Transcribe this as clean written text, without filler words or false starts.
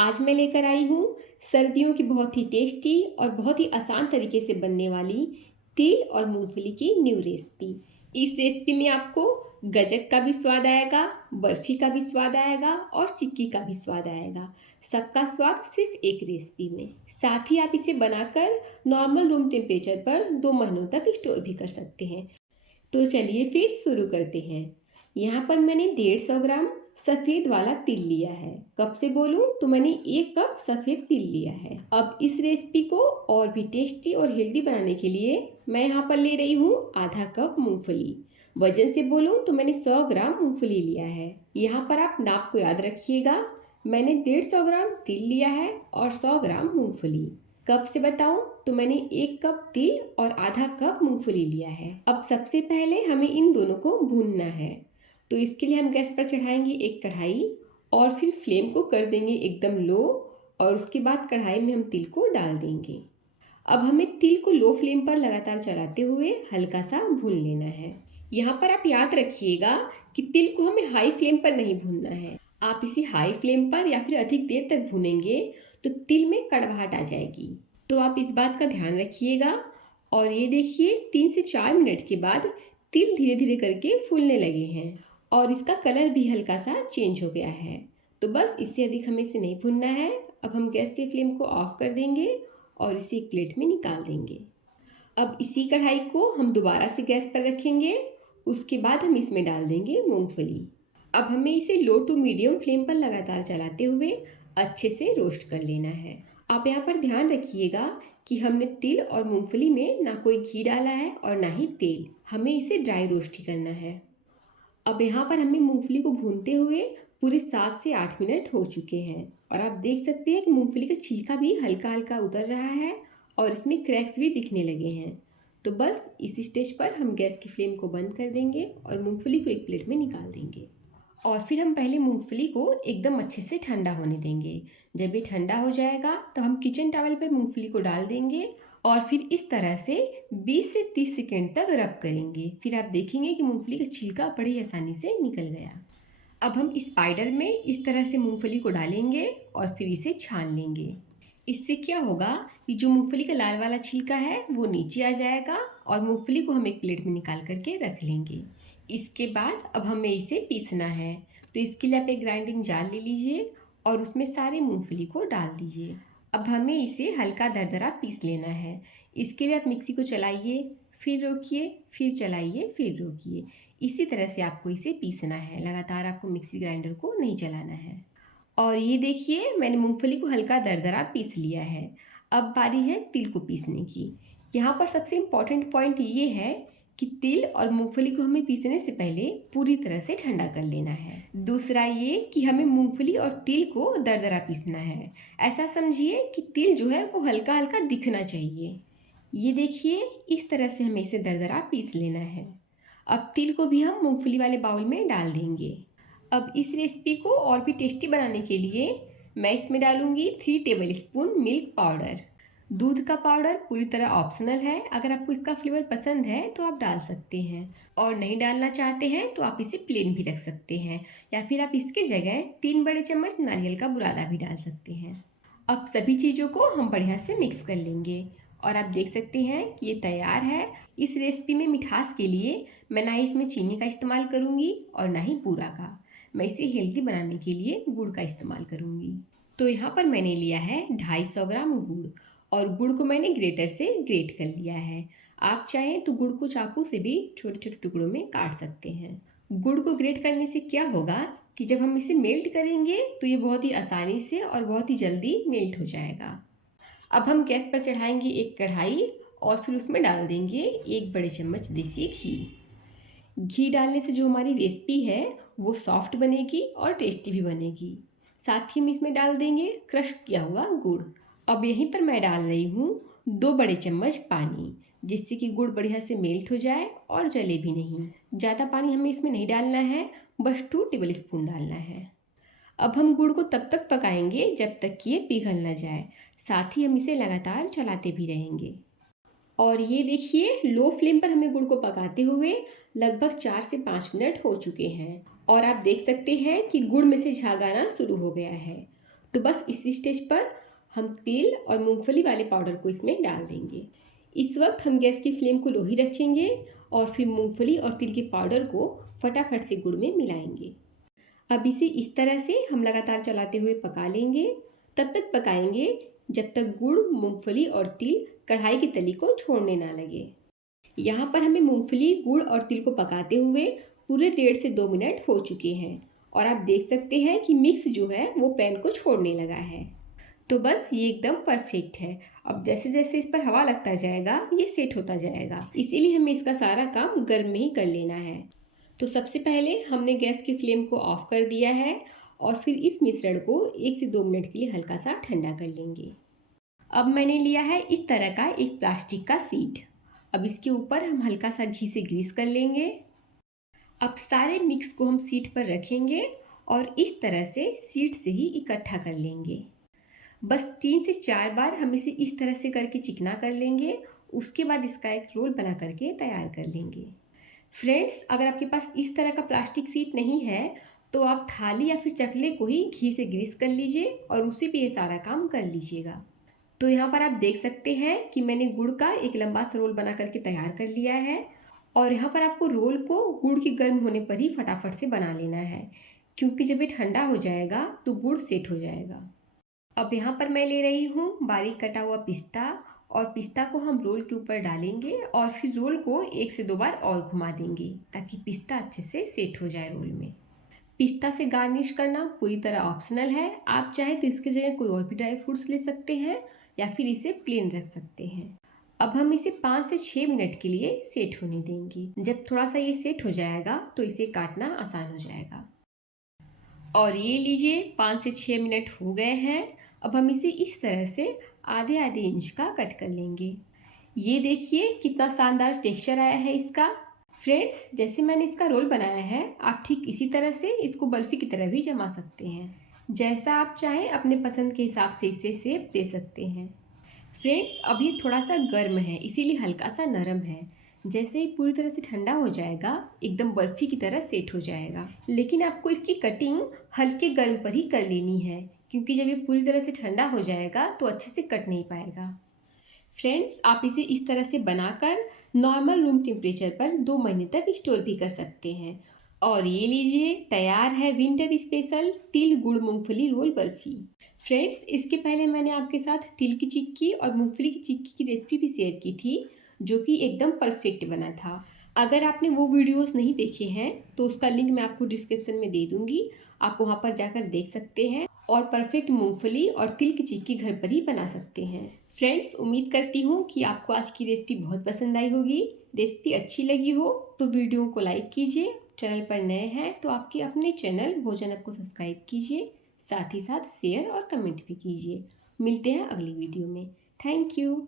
आज मैं लेकर आई हूँ सर्दियों की बहुत ही टेस्टी और बहुत ही आसान तरीके से बनने वाली तिल और मूंगफली की न्यू रेसिपी। इस रेसिपी में आपको गजक का भी स्वाद आएगा, बर्फी का भी स्वाद आएगा और चिक्की का भी स्वाद आएगा। सबका स्वाद सिर्फ एक रेसिपी में। साथ ही आप इसे बनाकर नॉर्मल रूम टेम्परेचर पर 2 महीनों तक स्टोर भी कर सकते हैं। तो चलिए फिर शुरू करते हैं। यहाँ पर मैंने 150 ग्राम सफ़ेद वाला तिल लिया है। कप से बोलूँ तो मैंने 1 कप सफ़ेद तिल लिया है। अब इस रेसिपी को और भी टेस्टी और हेल्दी बनाने के लिए मैं यहाँ पर ले रही हूँ आधा कप मूंगफली। वजन से बोलूँ तो मैंने 100 ग्राम मूंगफली लिया है। यहाँ पर आप नाप को याद रखिएगा। मैंने 150 ग्राम तिल लिया है और 100 ग्राम मूंगफली। कप से बताऊं तो मैंने 1 कप तिल और आधा कप मूंगफली लिया है। अब सबसे पहले हमें इन दोनों को भूनना है। तो इसके लिए हम गैस पर चढ़ाएंगे एक कढ़ाई और फिर फ्लेम को कर देंगे एकदम लो और उसके बाद कढ़ाई में हम तिल को डाल देंगे। अब हमें तिल को लो फ्लेम पर लगातार चलाते हुए हल्का सा भून लेना है। यहाँ पर आप याद रखिएगा कि तिल को हमें हाई फ्लेम पर नहीं भूनना है। आप इसे हाई फ्लेम पर या फिर अधिक देर तक भूनेंगे तो तिल में कड़वाहट आ जाएगी। तो आप इस बात का ध्यान रखिएगा। और ये देखिए 3 से 4 मिनट के बाद तिल धीरे धीरे करके फूलने लगे हैं और इसका कलर भी हल्का सा चेंज हो गया है। तो बस इससे अधिक हमें इसे नहीं भूनना है। अब हम गैस के फ्लेम को ऑफ कर देंगे और इसे एक प्लेट में निकाल देंगे। अब इसी कढ़ाई को हम दोबारा से गैस पर रखेंगे। उसके बाद हम इसमें डाल देंगे मूंगफली। अब हमें इसे लो टू मीडियम फ्लेम पर लगातार चलाते हुए अच्छे से रोस्ट कर लेना है। आप यहाँ पर ध्यान रखिएगा कि हमने तिल और मूंगफली में ना कोई घी डाला है और ना ही तेल। हमें इसे ड्राई रोस्ट ही करना है। अब यहाँ पर हमें मूंगफली को भूनते हुए पूरे 7 से 8 मिनट हो चुके हैं और आप देख सकते हैं कि मूंगफली का छिलका भी हल्का हल्का उतर रहा है और इसमें क्रैक्स भी दिखने लगे हैं। तो बस इस स्टेज पर हम गैस की फ्लेम को बंद कर देंगे और मूंगफली को एक प्लेट में निकाल देंगे। और फिर हम पहले मूंगफली को एकदम अच्छे से ठंडा होने देंगे। जब ये ठंडा हो जाएगा तब हम किचन टॉवल पर मूंगफली को डाल देंगे और फिर इस तरह से 20 से 30 सेकेंड तक रब करेंगे। फिर आप देखेंगे कि मूंगफली का छिलका बड़ी आसानी से निकल गया। अब हम स्पाइडर में इस तरह से मूंगफली को डालेंगे और फिर इसे छान लेंगे। इससे क्या होगा कि जो मूंगफली का लाल वाला छिलका है वो नीचे आ जाएगा और मूंगफली को हम एक प्लेट में निकाल करके रख लेंगे। इसके बाद अब हमें इसे पीसना है। तो इसके लिए आप एक ग्राइंडिंग जार ले लीजिए और उसमें सारे मूंगफली को डाल दीजिए। अब हमें इसे हल्का दरदरा पीस लेना है। इसके लिए आप मिक्सी को चलाइए, फिर रोकिए, फिर चलाइए, फिर रोकिए। इसी तरह से आपको इसे पीसना है। लगातार आपको मिक्सी ग्राइंडर को नहीं चलाना है। और ये देखिए मैंने मूंगफली को हल्का दरदरा पीस लिया है। अब बारी है तिल को पीसने की। यहाँ पर सबसे इम्पॉर्टेंट पॉइंट ये है कि तिल और मूंगफली को हमें पीसने से पहले पूरी तरह से ठंडा कर लेना है। दूसरा ये कि हमें मूंगफली और तिल को दरदरा पीसना है। ऐसा समझिए कि तिल जो है वो हल्का हल्का दिखना चाहिए। ये देखिए इस तरह से हमें इसे दरदरा पीस लेना है। अब तिल को भी हम मूंगफली वाले बाउल में डाल देंगे। अब इस रेसिपी को और भी टेस्टी बनाने के लिए मैं इसमें डालूंगी 3 टेबल स्पून मिल्क पाउडर। दूध का पाउडर पूरी तरह ऑप्शनल है। अगर आपको इसका फ्लेवर पसंद है तो आप डाल सकते हैं और नहीं डालना चाहते हैं तो आप इसे प्लेन भी रख सकते हैं या फिर आप इसके जगह 3 बड़े चम्मच नारियल का बुरादा भी डाल सकते हैं। अब सभी चीज़ों को हम बढ़िया से मिक्स कर लेंगे और आप देख सकते हैं कि ये तैयार है। इस रेसिपी में मिठास के लिए मैं ना ही इसमें चीनी का इस्तेमाल करूँगी और ना ही बूरा का। मैं इसे हेल्दी बनाने के लिए गुड़ का इस्तेमाल करूँगी। तो यहाँ पर मैंने लिया है 250 ग्राम गुड़ और गुड़ को मैंने ग्रेटर से ग्रेट कर लिया है। आप चाहें तो गुड़ को चाकू से भी छोटे छोटे टुकड़ों में काट सकते हैं। गुड़ को ग्रेट करने से क्या होगा कि जब हम इसे मेल्ट करेंगे तो ये बहुत ही आसानी से और बहुत ही जल्दी मेल्ट हो जाएगा। अब हम गैस पर चढ़ाएंगे एक कढ़ाई और फिर उसमें डाल देंगे 1 बड़े चम्मच देसी घी। घी डालने से जो हमारी रेसिपी है वो सॉफ्ट बनेगी और टेस्टी भी बनेगी। साथ ही हम इसमें डाल देंगे क्रश किया हुआ गुड़। अब यहीं पर मैं डाल रही हूँ 2 बड़े चम्मच पानी, जिससे कि गुड़ बढ़िया से मेल्ट हो जाए और जले भी नहीं। ज़्यादा पानी हमें इसमें नहीं डालना है, बस 2 टेबल स्पून डालना है। अब हम गुड़ को तब तक पकाएंगे जब तक कि ये पिघल न जाए। साथ ही हम इसे लगातार चलाते भी रहेंगे। और ये देखिए लो फ्लेम पर हमें गुड़ को पकाते हुए लगभग 4 से 5 मिनट हो चुके हैं और आप देख सकते हैं कि गुड़ में से झाग आना शुरू हो गया है। तो बस इस स्टेज पर हम तिल और मूंगफली वाले पाउडर को इसमें डाल देंगे। इस वक्त हम गैस की फ्लेम को लो ही रखेंगे और फिर मूंगफली और तिल के पाउडर को फटाफट से गुड़ में मिलाएंगे। अब इसे इस तरह से हम लगातार चलाते हुए पका लेंगे। तब तक पकाएंगे जब तक गुड़, मूंगफली और तिल कढ़ाई की तली को छोड़ने ना लगे। यहाँ पर हमें मूंगफली, गुड़ और तिल को पकाते हुए पूरे 1.5 से 2 मिनट हो चुके हैं और आप देख सकते हैं कि मिक्स जो है वो पैन को छोड़ने लगा है। तो बस ये एकदम परफेक्ट है। अब जैसे जैसे इस पर हवा लगता जाएगा ये सेट होता जाएगा, इसीलिए हमें इसका सारा काम गर्म में ही कर लेना है। तो सबसे पहले हमने गैस की फ्लेम को ऑफ कर दिया है और फिर इस मिश्रण को 1 से 2 मिनट के लिए हल्का सा ठंडा कर लेंगे। अब मैंने लिया है इस तरह का एक प्लास्टिक का शीट। अब इसके ऊपर हम हल्का सा घी से ग्रीस कर लेंगे। अब सारे मिक्स को हम शीट पर रखेंगे और इस तरह से शीट से ही इकट्ठा कर लेंगे। बस 3 से 4 बार हम इसे इस तरह से करके चिकना कर लेंगे। उसके बाद इसका एक रोल बना करके तैयार कर लेंगे। फ्रेंड्स, अगर आपके पास इस तरह का प्लास्टिक शीट नहीं है तो आप थाली या फिर चकले को ही घी से ग्रीस कर लीजिए और उसी पे ये सारा काम कर लीजिएगा। तो यहाँ पर आप देख सकते हैं कि मैंने गुड़ का एक लंबा सा रोल बना करके तैयार कर लिया है और यहाँ पर आपको रोल को गुड़ के गर्म होने पर ही फटाफट से बना लेना है, क्योंकि जब ये ठंडा हो जाएगा तो गुड़ सेट हो जाएगा। अब यहाँ पर मैं ले रही हूँ बारीक कटा हुआ पिस्ता और पिस्ता को हम रोल के ऊपर डालेंगे और फिर रोल को 1 से 2 बार और घुमा देंगे ताकि पिस्ता अच्छे से सेट हो जाए रोल में। पिस्ता से गार्निश करना पूरी तरह ऑप्शनल है। आप चाहे तो इसके जगह कोई और भी ड्राई फ्रूट्स ले सकते हैं या फिर इसे प्लेन रख सकते हैं। अब हम इसे 5 से 6 मिनट के लिए सेट होने देंगे। जब थोड़ा सा ये सेट हो जाएगा तो इसे काटना आसान हो जाएगा। और ये लीजिए 5 से 6 मिनट हो गए हैं। अब हम इसे इस तरह से आधे आधे इंच का कट कर लेंगे। ये देखिए कितना शानदार टेक्सचर आया है इसका। फ्रेंड्स, जैसे मैंने इसका रोल बनाया है आप ठीक इसी तरह से इसको बर्फ़ी की तरह भी जमा सकते हैं। जैसा आप चाहें अपने पसंद के हिसाब से इसे शेप दे सकते हैं। फ्रेंड्स, अभी थोड़ा सा गर्म है इसीलिए हल्का सा नरम है। जैसे ही पूरी तरह से ठंडा हो जाएगा एकदम बर्फ़ी की तरह सेट हो जाएगा। लेकिन आपको इसकी कटिंग हल्के गर्म पर ही कर लेनी है, क्योंकि जब ये पूरी तरह से ठंडा हो जाएगा तो अच्छे से कट नहीं पाएगा। फ्रेंड्स, आप इसे इस तरह से बनाकर नॉर्मल रूम टेम्परेचर पर 2 महीने तक स्टोर भी कर सकते हैं। और ये लीजिए तैयार है विंटर स्पेशल तिल गुड़ मूंगफली रोल बर्फ़ी। फ्रेंड्स, इसके पहले मैंने आपके साथ तिल की चिक्की और मूंगफली की चिक्की की रेसिपी भी शेयर की थी, जो कि एकदम परफेक्ट बना था। अगर आपने वो वीडियोस नहीं देखे हैं तो उसका लिंक मैं आपको डिस्क्रिप्शन में दे दूँगी, आप वहाँ पर जाकर देख सकते हैं और परफेक्ट मूंगफली और तिल की चिक्की घर पर ही बना सकते हैं। फ्रेंड्स, उम्मीद करती हूँ कि आपको आज की रेसिपी बहुत पसंद आई होगी। रेसिपी अच्छी लगी हो तो वीडियो को लाइक कीजिए, चैनल पर नए हैं तो आपके अपने चैनल भोजन अप को सब्सक्राइब कीजिए, साथ ही साथ शेयर और कमेंट भी कीजिए। मिलते हैं अगली वीडियो में। Thank you.